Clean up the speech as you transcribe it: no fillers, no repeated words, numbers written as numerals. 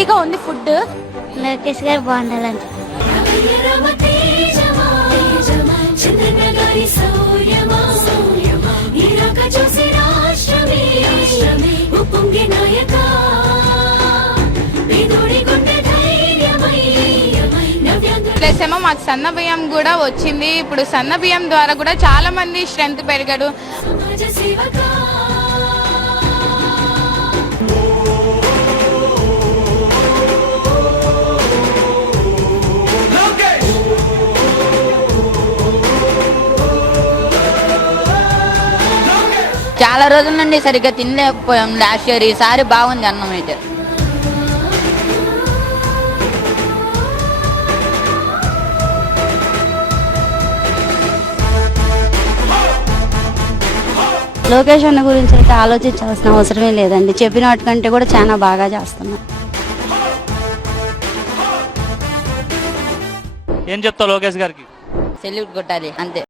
హెల్దీగా ఉంది ఫుడ్. లోకేష్ గారు బాగుండాలని. ప్లస్ ఏమో మాకు సన్న బియ్యం కూడా వచ్చింది. ఇప్పుడు సన్న బియ్యం ద్వారా కూడా చాలా మంది స్ట్రెంత్ పెరిగాడు. చాలా రోజుల నుండి సరిగ్గా తినలేకపోయాం లాస్ట్ ఇయర్. ఈసారి బాగుంది అన్నం అయితే. లోకేష్ అన్న గురించి అయితే ఆలోచించాల్సిన అవసరమే లేదండి. చెప్పిన వాటికంటే కూడా చాలా బాగా చేస్తున్నాం. ఏం చెప్తావు లోకేష్ గారికి? సెల్యూట్ కొట్టాలి అంతే.